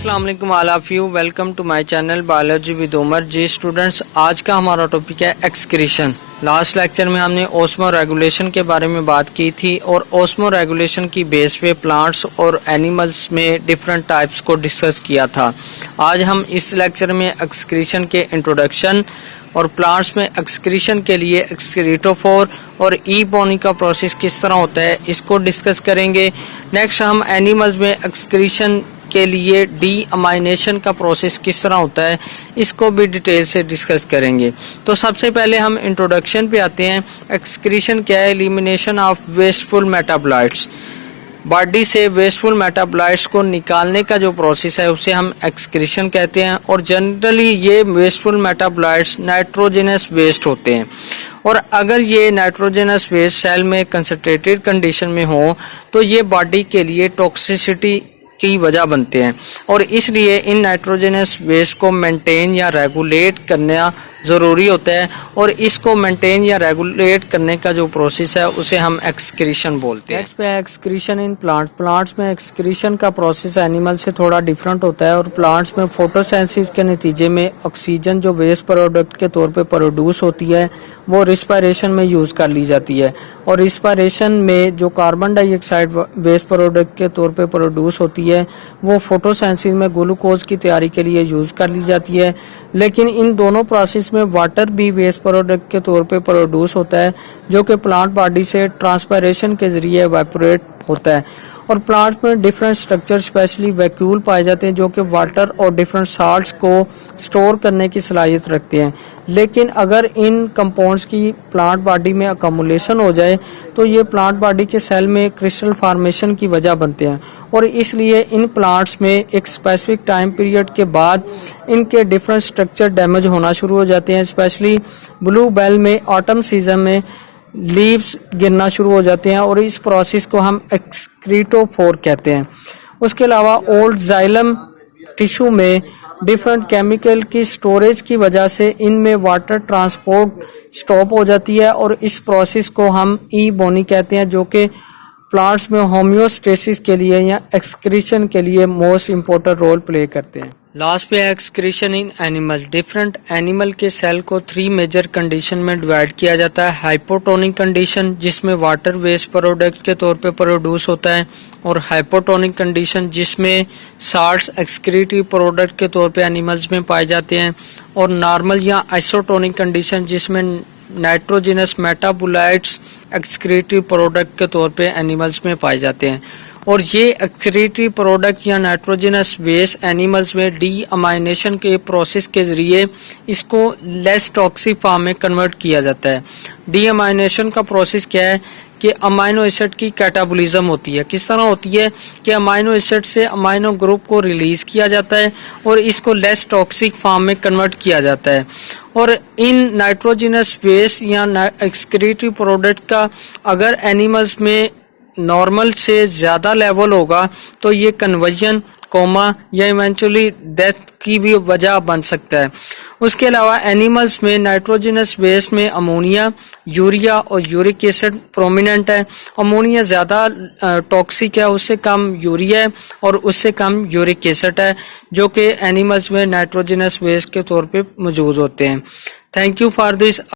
अस्सलाम वालेकुम all of you, welcome to my channel biology with Umar. जी स्टूडेंट्स, आज का हमारा टॉपिक है एक्सक्रीशन। लास्ट लेक्चर में हमने ऑस्मो रेगुलेशन के बारे में बात की थी और ऑस्मो रेगुलेशन की बेस पे प्लांट्स और एनिमल्स में डिफरेंट टाइप्स को डिस्कस किया था। आज हम इस लेक्चर में एक्सक्रीशन के इंट्रोडक्शन और प्लांट्स में एक्सक्रीशन के लिए एक्सक्रीटोफोर और ई बोनी का प्रोसेस किस तरह होता है इसको डिस्कस करेंगे। नेक्स्ट हम एनिमल्स में एक्सक्रीशन के लिए डी अमाइनेशन का प्रोसेस किस तरह होता है इसको भी डिटेल से डिस्कस करेंगे। तो सबसे पहले हम इंट्रोडक्शन पे आते हैं। एक्सक्रीशन क्या है? Elimination of wasteful metabolites. Body से वेस्टफुल मेटाबोलाइट्स को निकालने का जो प्रोसेस है उसे हम एक्सक्रीशन कहते हैं। और जनरली ये वेस्टफुल मेटाबोलाइट्स नाइट्रोजनस वेस्ट होते हैं और अगर ये नाइट्रोजनस वेस्ट सेल में कंसंट्रेटेड कंडीशन में हो तो ये बॉडी के लिए टॉक्सिसिटी की वजह बनते हैं और इसलिए इन नाइट्रोजनस वेस्ट को मेंटेन या रेगुलेट करना ज़रूरी होता है और इसको मेंटेन या रेगुलेट करने का जो प्रोसेस है उसे हम एक्सक्रीशन बोलते हैं। नेक्स्ट पे एक्सक्रीशन इन प्लांट्स। प्लांट्स में एक्सक्रीशन का प्रोसेस एनिमल से थोड़ा डिफरेंट होता है और प्लांट्स में फोटोसिंथेसिस के नतीजे में ऑक्सीजन जो वेस्ट प्रोडक्ट के तौर पे प्रोड्यूस होती है वो रिस्पायरेशन में यूज़ कर ली जाती है और रिस्पायरेशन में जो कार्बन डाइऑक्साइड वेस्ट प्रोडक्ट के तौर पे प्रोड्यूस होती है वो फोटोसिंथेसिस में ग्लूकोज की तैयारी के लिए यूज़ कर ली जाती है। लेकिन इन दोनों प्रोसेस में वाटर भी वेस्ट प्रोडक्ट के तौर पे प्रोड्यूस होता है जो कि प्लांट बॉडी से ट्रांसपायरेशन के जरिए इवेपोरेट होता है। और प्लांट्स में डिफरेंट स्ट्रक्चर स्पेशली वैक्यूल पाए जाते हैं जो कि वाटर और डिफरेंट साल्ट्स को स्टोर करने की सलाहियत रखते हैं। लेकिन अगर इन कंपाउंड्स की प्लांट बॉडी में अकमुलेशन हो जाए तो ये प्लांट बॉडी के सेल में क्रिस्टल फॉर्मेशन की वजह बनते हैं और इसलिए इन प्लांट्स में एक स्पेसिफिक टाइम पीरियड के बाद इनके डिफरेंट स्ट्रक्चर डैमेज होना शुरू हो जाते हैं। स्पेशली ब्लू बेल में ऑटम सीजन में लीव्स गिरना शुरू हो जाते हैं और इस प्रोसेस को हम एक्सक्रीटोफोर कहते हैं। उसके अलावा ओल्ड जाइलम टिश्यू में डिफरेंट केमिकल की स्टोरेज की वजह से इनमें वाटर ट्रांसपोर्ट स्टॉप हो जाती है और इस प्रोसेस को हम ई बोनी कहते हैं जो कि प्लांट्स में होम्योस्टेसिस के लिए या एक्सक्रीशन के लिए मोस्ट इम्पोर्टेंट रोल प्ले करते हैं। लास्ट पे excretion in animal. Different animal के सेल को 3 मेजर कंडीशन में डिवाइड किया जाता है। हाइपोटोनिक कंडीशन जिसमें वाटर वेस्ट प्रोडक्ट के तौर पे प्रोड्यूस होता है और हाइपोटोनिक कंडीशन जिसमें साल्ट्स एक्सक्रीटिव प्रोडक्ट के तौर पे एनिमल्स में पाए जाते हैं और नॉर्मल या आइसोटोनिक कंडीशन जिसमें नाइट्रोजनस मेटाबोलाइट्स एक्सक्रीटिव प्रोडक्ट के तौर पे एनिमल्स में पाए जाते हैं। और ये एक्सक्रीटिव प्रोडक्ट या नाइट्रोजनस वेस्ट एनिमल्स में डी अमाइनेशन के प्रोसेस के जरिए इसको लेस टॉक्सिक फॉर्म में कन्वर्ट किया जाता है। डी अमाइनेशन का प्रोसेस क्या है कि अमाइनो एसिड की कैटाबोलिज्म होती है। किस तरह होती है कि अमाइनो एसिड से अमाइनो ग्रुप को रिलीज किया जाता है और इसको लेस टॉक्सिक फॉर्म में कन्वर्ट किया जाता है। और इन नाइट्रोजनस वेस्ट या एक्सक्रीटिव प्रोडक्ट का अगर एनिमल्स में नॉर्मल से ज़्यादा लेवल होगा तो ये कन्वर्जन, कोमा या इवेंचुअली डेथ की भी वजह बन सकता है। उसके अलावा एनिमल्स में नाइट्रोजनस वेस्ट में अमोनिया, यूरिया और यूरिक एसिड प्रोमिनेंट है। अमोनिया ज़्यादा टॉक्सिक है, उससे कम यूरिया है और उससे कम यूरिक एसिड है जो कि एनिमल्स में नाइट्रोजनस वेस्ट के तौर पे मौजूद होते हैं। Thank you for this.